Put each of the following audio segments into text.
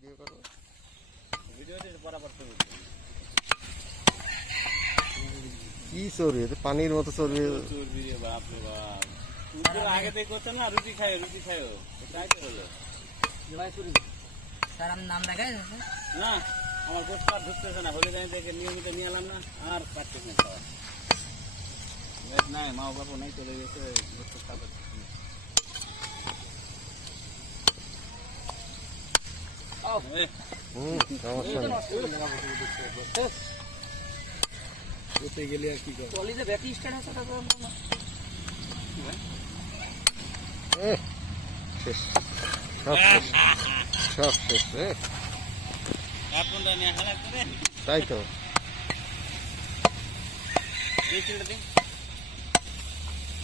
video করো ভিডিওতে বরাবর তো কি চর্বি এটা পানির মতো চর্বি চর্বি রে বাপ রে বাপ তুই আগে থেকে করতেন না রুটি খায়ো তাই তো হলো জবাই চুরি স্যার আমার নাম লাগাই না আমার গোষ্ঠ আর ঢুকতেছে না হলে আমি দেখে নিয়মিত নিয়ে এলাম না আর পাচ্ছিস না খাওয়া নাই মা বাবা নাই চলে গেছে গোষ্ঠ খাবার কোথায় গেলে আর কি করবো কলেজে ব্যাটারি স্টার্ট আছে শেষ সব শেষ আপনারা নিয়ে হালা করে তাই তো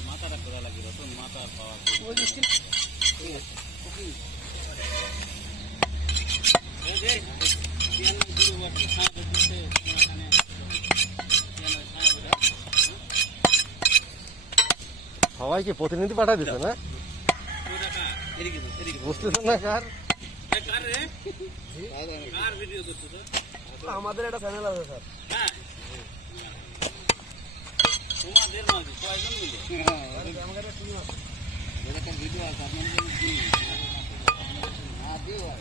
মাথাটা করা লাগে রতন মাথা পাওয়া ওই স্টিল ঠিক আছে এই যে কেন গুরু বাকি খাওয়া দিতে এখানে সবাইকে প্রতিনিধি পাঠা দিচ্ছে না বুঝতেছেন না কার আমাদের একটা চ্যানেল আছে স্যার হ্যাঁ তোমাদের মাঝে কয়জন মিলে আমাদের একটা টিম আছে এরকম ভিডিও আছে আপনাদের কি হ্যাঁ দিও ভাই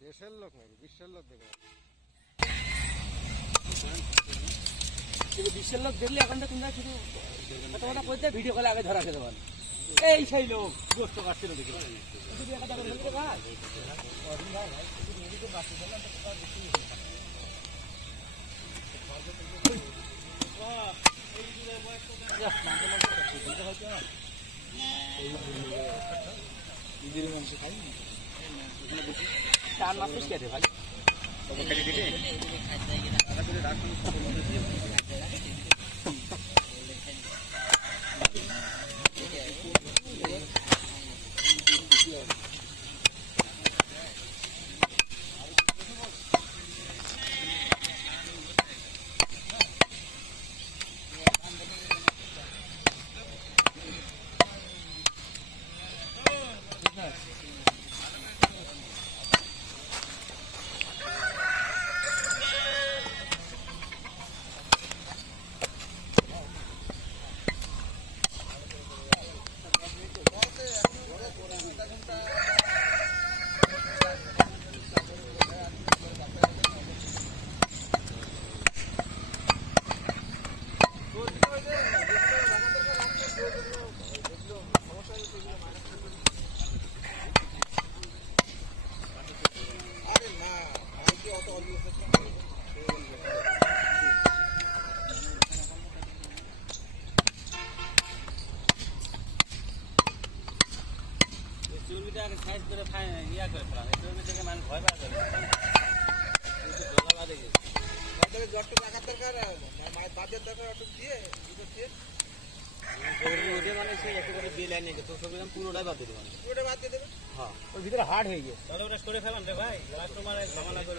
দেশের লোক নাকি বিশ্বের লোক দেখো বিশ্বের লোক দেখলে এখন তো তোমরা শুধু কথা বলতে ভিডিও কলে আগে ধরা খেতে পারেন এই সেই লোক গোস্ত কাটছিল দেখি চার মাস কে ভাই চুলবিটা আগে সাইজ করে ইয়া করে ফেলাম এই চুলবি থেকে মানুষ ভয় পাওয়া যাবে জটটা রাখার দরকার বাজার দরকার অটো দিয়ে মানে সে একেবারে বিল আনি তো সব পুরোটাই বাদ দিয়ে দেবেন পুরোটা বাদ দিয়ে দেবে হ্যাঁ ওর ভিতরে হার্ড হয়ে গেছে তাহলে ওটা করে ফেলাম রে ভাই লাস্ট মানে ঝামেলা করে